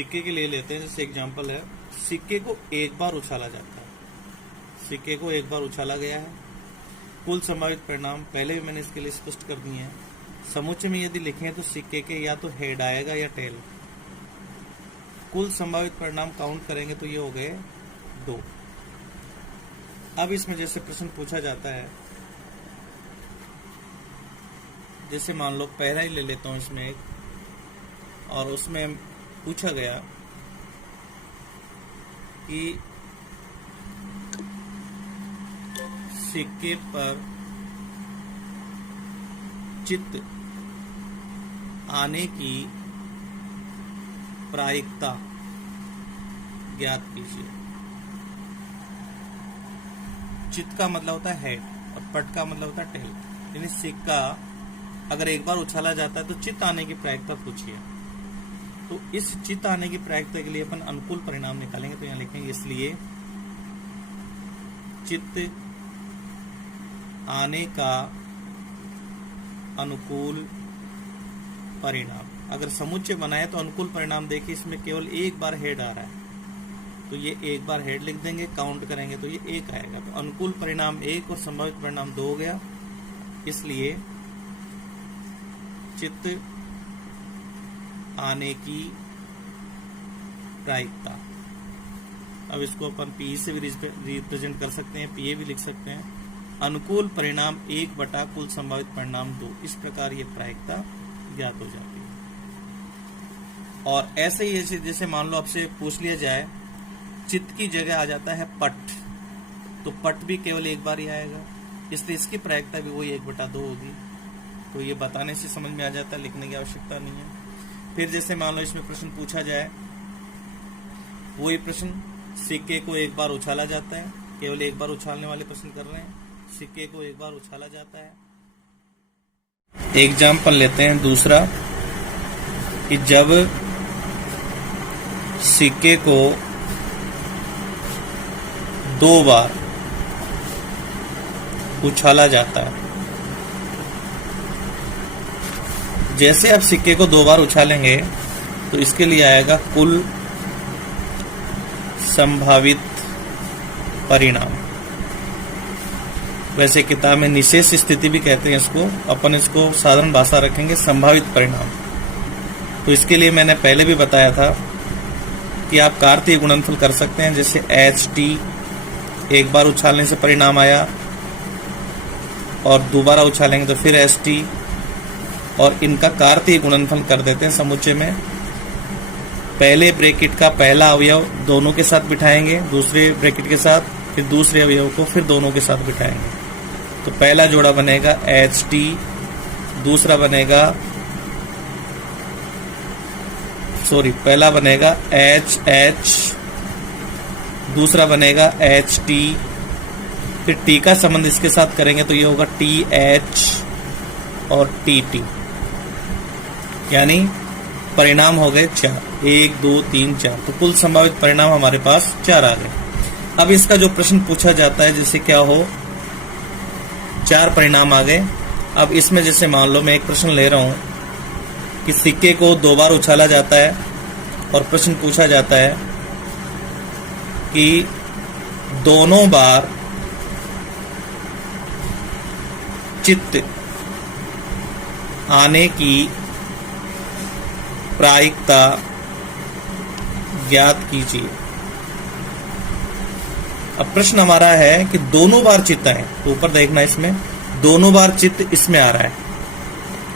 सिक्के के लिए लेते हैं, जैसे एग्जांपल है, सिक्के को एक बार उछाला जाता है। सिक्के को एक बार उछाला गया है। कुल संभावित परिणाम पहले भी मैंने इसके लिए स्पष्ट कर दिए हैं। समुच्चय में यदि लिखें तो सिक्के के या तो हेड आएगा या टेल। कुल संभावित परिणाम काउंट करेंगे तो ये हो गए 2। अब इसमें जैसे प्रश्न पूछा जाता है, जैसे मान लो पहला ही ले लेता हूं इसमें एक, और उसमें पूछा गया कि सिक्के पर चित्त आने की प्रायिकता ज्ञात कीजिए। चित्त का मतलब होता है हेड और पट का मतलब होता है टेल। यानी सिक्का अगर एक बार उछाला जाता है तो चित्त आने की प्रायिकता पूछिए। तो इस चित्त आने की प्रायिकता के लिए अपन अनुकूल परिणाम निकालेंगे। तो यहां लिखेंगे इसलिए चित्त आने का अनुकूल परिणाम। अगर समुच्चय बनाए तो अनुकूल परिणाम देखिए, इसमें केवल एक बार हेड आ रहा है तो ये एक बार हेड लिख देंगे, काउंट करेंगे तो ये 1 आएगा। तो अनुकूल परिणाम 1 और संभावित परिणाम 2 हो गया। इसलिए चित्त आने की प्रायिकता, अब इसको अपन पी से भी रिप्रेजेंट कर सकते हैं, पीए भी लिख सकते हैं। अनुकूल परिणाम 1 बटा कुल संभावित परिणाम 2। इस प्रकार ये प्रायिकता ज्ञात हो जाती है। और ऐसे ही जैसे मान लो आपसे पूछ लिया जाए चित्त की जगह आ जाता है पट, तो पट भी केवल एक बार ही आएगा, इसलिए इसकी प्रायिकता भी वही 1/2 होगी। तो ये बताने से समझ में आ जाता है, लिखने की आवश्यकता नहीं है। फिर जैसे मान लो इसमें प्रश्न पूछा जाए, वही प्रश्न, सिक्के को एक बार उछाला जाता है, केवल एक बार उछालने वाले प्रश्न कर रहे हैं। सिक्के को एक बार उछाला जाता है। एग्जाम्पल लेते हैं दूसरा, कि जब सिक्के को 2 बार उछाला जाता है। जैसे आप सिक्के को 2 बार उछालेंगे तो इसके लिए आएगा कुल संभावित परिणाम। वैसे किताब में निशेष स्थिति भी कहते हैं इसको, अपन इसको साधारण भाषा रखेंगे संभावित परिणाम। तो इसके लिए मैंने पहले भी बताया था कि आप कार्तीय गुणनफल कर सकते हैं। जैसे HT एक बार उछालने से परिणाम आया और दोबारा उछालेंगे तो फिर ST, और इनका कार्तीय गुणनफल कर देते हैं समुच्चय में। पहले ब्रैकेट का पहला अवयव दोनों के साथ बिठाएंगे, दूसरे ब्रैकेट के साथ, फिर दूसरे अवयव को फिर दोनों के साथ बिठाएंगे। तो पहला जोड़ा बनेगा HT, दूसरा बनेगा पहला बनेगा HH, दूसरा बनेगा HT, फिर T का संबंध इसके साथ करेंगे तो ये होगा TH और TT। यानी परिणाम हो गए 4, 1 2 3 4। तो कुल संभावित परिणाम हमारे पास 4 आ गए। अब इसका जो प्रश्न पूछा जाता है, जैसे क्या हो 4 परिणाम आ गए। अब इसमें जैसे मान लो मैं एक प्रश्न ले रहा हूं कि सिक्के को 2 बार उछाला जाता है और प्रश्न पूछा जाता है कि दोनों बार चित्त आने की प्रायिकता ज्ञात कीजिए। अब प्रश्न हमारा है कि दोनों बार चित्त है, तो ऊपर देखना, इसमें दोनों बार चित्त इसमें आ रहा है,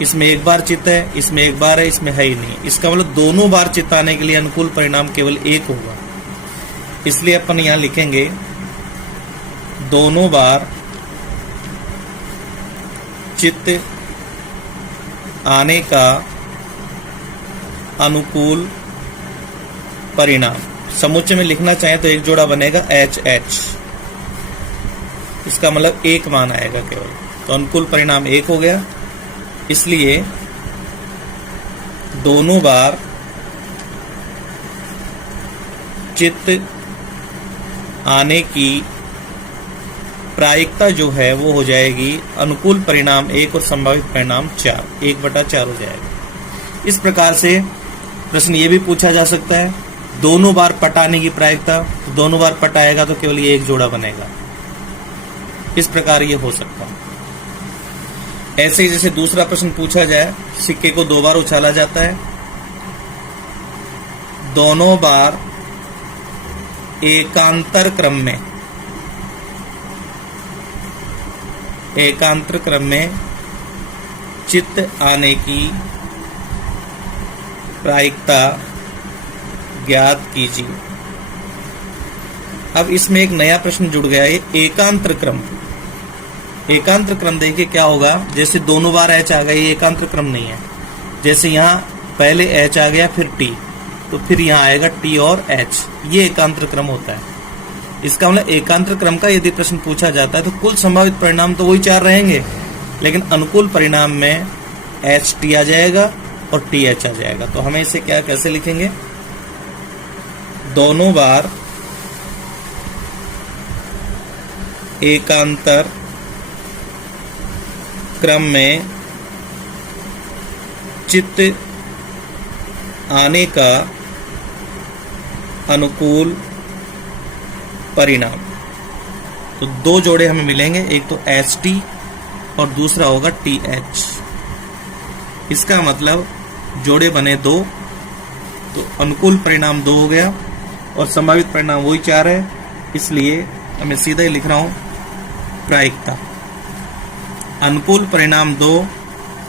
इसमें एक बार चित्त है, इसमें एक बार है, इसमें है ही नहीं। इसका मतलब दोनों बार चित्त आने के लिए अनुकूल परिणाम केवल 1 होगा। इसलिए अपन यहां लिखेंगे दोनों बार चित्त आने का अनुकूल परिणाम। समुच्चय में लिखना चाहे तो एक जोड़ा बनेगा HH, इसका मतलब 1 मान आएगा केवल। तो अनुकूल परिणाम 1 हो गया। इसलिए दोनों बार चित्त आने की प्रायिकता जो है वो हो जाएगी अनुकूल परिणाम 1 और संभावित परिणाम 4, 1/4 हो जाएगा। इस प्रकार से प्रश्न ये भी पूछा जा सकता है, दोनों बार पट आने की प्रायिकता, तो दोनों बार पट आएगा तो केवल ये एक जोड़ा बनेगा। इस प्रकार ये हो सकता है। ऐसे ही जैसे दूसरा प्रश्न पूछा जाए, सिक्के को 2 बार उछाला जाता है, दोनों बार एकांतर क्रम में चित्त आने की प्रायिकता ज्ञात कीजिए। अब इसमें एक नया प्रश्न जुड़ गया है, एकांतर क्रम। एकांतर क्रम देखिए क्या होगा, जैसे दोनों बार एच आ गया, ये एकांतर क्रम नहीं है। जैसे यहाँ पहले एच आ गया फिर टी, तो फिर यहाँ आएगा टी और एच, ये एकांतर क्रम होता है। इसका मतलब एकांतर क्रम का यदि प्रश्न पूछा जाता है तो कुल संभावित परिणाम तो वही 4 रहेंगे, लेकिन अनुकूल परिणाम में एच टी आ जाएगा और टी एच आ जाएगा। तो हमें इसे क्या कैसे लिखेंगे, दोनों बार एकांतर क्रम में चित्त आने का अनुकूल परिणाम। तो 2 जोड़े हमें मिलेंगे, एक तो एच टी और दूसरा होगा टी एच। इसका मतलब जोड़े बने 2, तो अनुकूल परिणाम 2 हो गया और संभावित परिणाम वही 4 है। इसलिए मैं सीधा ही लिख रहा हूं, प्रायिकता अनुकूल परिणाम 2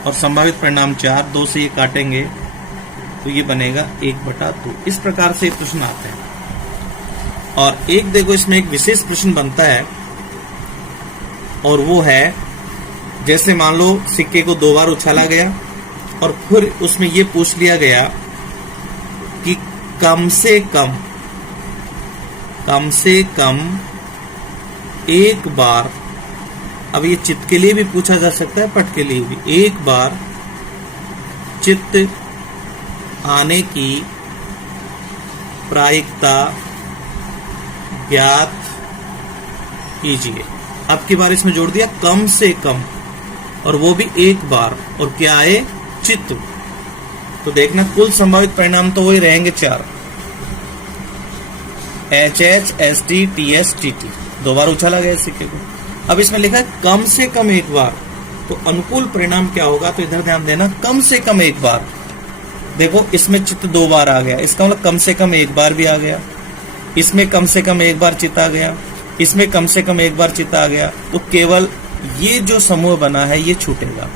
और संभावित परिणाम 4, 2 से ये काटेंगे तो ये बनेगा 1/2। इस प्रकार से प्रश्न आते हैं। और एक देखो इसमें एक विशेष प्रश्न बनता है, और वो है जैसे मान लो सिक्के को 2 बार उछाला गया और फिर उसमें ये पूछ लिया गया कि कम से कम एक बार, अब ये चित्त के लिए भी पूछा जा सकता है, पट के लिए भी, एक बार चित्त आने की प्रायिकता ज्ञात कीजिए। अब की बार इसमें जोड़ दिया कम से कम, और वो भी एक बार, और क्या आए, चित्त। तो देखना कुल संभावित परिणाम तो वही रहेंगे 4, H H S T T S T T, 2 बार उछाला गया सिक्के को। अब इसमें लिखा है कम से कम एक बार, तो अनुकूल परिणाम क्या होगा, तो इधर ध्यान देना, कम से कम एक बार। देखो इसमें चित्त 2 बार आ गया, इसका मतलब कम से कम एक बार भी आ गया, इसमें कम से कम एक बार चित्त आ गया, इसमें कम से कम एक बार चित्त आ गया। तो केवल ये जो समूह बना है ये छूटेगा।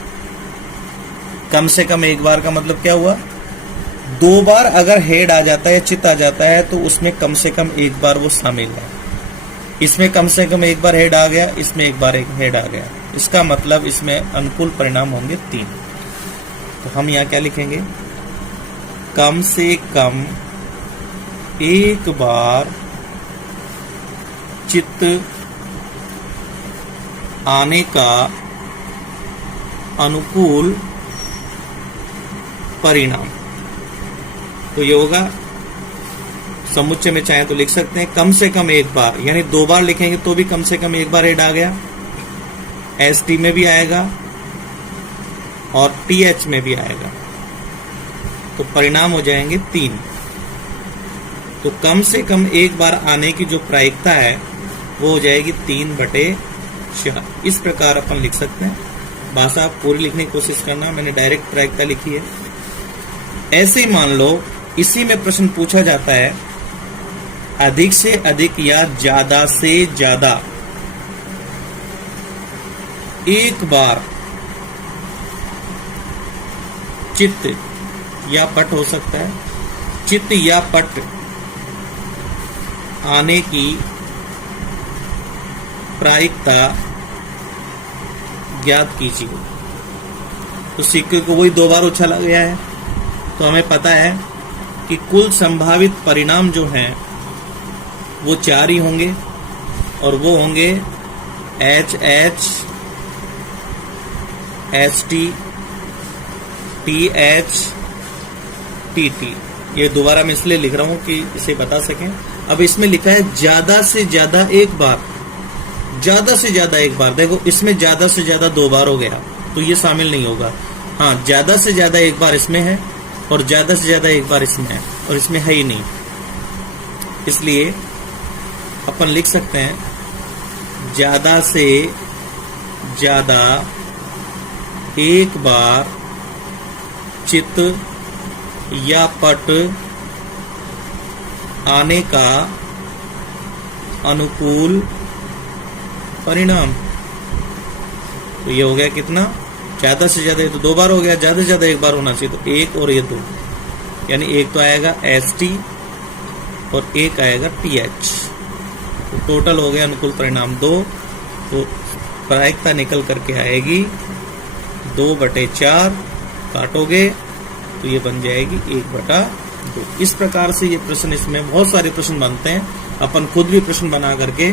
कम से कम एक बार का मतलब क्या हुआ, 2 बार अगर हेड आ जाता है, चित्त आ जाता है, तो उसमें कम से कम एक बार वो शामिल है। इसमें कम से कम एक बार हेड आ गया, इसमें एक बार एक हेड आ गया, इसका मतलब इसमें अनुकूल परिणाम होंगे 3। तो हम यहाँ क्या लिखेंगे, कम से कम एक बार चित्त आने का अनुकूल परिणाम। तो ये होगा, समुच्चय में चाहे तो लिख सकते हैं कम से कम एक बार, यानी 2 बार लिखेंगे तो भी कम से कम एक बार हेड आ गया, एस टी में भी आएगा और टी एच में भी आएगा, तो परिणाम हो जाएंगे 3। तो कम से कम एक बार आने की जो प्रायिकता है वो हो जाएगी 3/4। इस प्रकार अपन लिख सकते हैं। भाषा पूरी लिखने की कोशिश करना, मैंने डायरेक्ट प्रायिकता लिखी है। ऐसे ही मान लो इसी में प्रश्न पूछा जाता है, अधिक से अधिक या ज्यादा से ज्यादा एक बार चित्त या पट हो सकता है, चित्त या पट आने की प्रायिकता ज्ञात कीजिए। तो सिक्के को वही 2 बार उछाला गया है, तो हमें पता है कि कुल संभावित परिणाम जो हैं वो 4 ही होंगे, और वो होंगे H H H T T H T T. ये दोबारा मैं इसलिए लिख रहा हूं कि इसे बता सकें। अब इसमें लिखा है ज्यादा से ज्यादा एक बार, ज्यादा से ज्यादा एक बार। देखो इसमें ज्यादा से ज्यादा 2 बार हो गया, तो ये शामिल नहीं होगा। हाँ, ज्यादा से ज्यादा एक बार इसमें है और ज्यादा से ज्यादा एक बार इसमें है, और इसमें है ही नहीं, इसलिए अपन लिख सकते हैं ज्यादा से ज्यादा एक बार चित या पट आने का अनुकूल परिणाम। तो ये हो गया कितना, ज्यादा से ज्यादा, ये तो 2 बार हो गया, ज्यादा से ज्यादा 1 बार होना चाहिए, तो 1 और ये 2, यानी एक तो आएगा ST और एक आएगा TH, तो टोटल हो गया अनुकूल परिणाम 2। तो प्रायिकता निकल करके आएगी 2/4, काटोगे तो ये बन जाएगी 1/2। इस प्रकार से ये प्रश्न, इसमें बहुत सारे प्रश्न बनते हैं, अपन खुद भी प्रश्न बना करके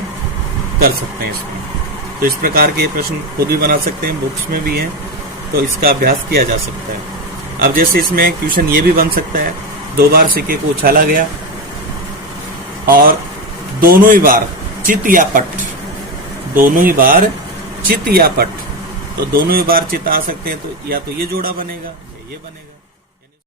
कर सकते हैं इसमें। तो इस प्रकार के प्रश्न खुद भी बना सकते हैं, बुक्स में भी हैं, तो इसका अभ्यास किया जा सकता है। अब जैसे इसमें क्वेश्चन ये भी बन सकता है, 2 बार सिक्के को उछाला गया और दोनों ही बार चित या पट, दोनों ही बार चित या पट, तो दोनों ही बार चित आ सकते हैं, तो या तो ये जोड़ा बनेगा या ये बनेगा।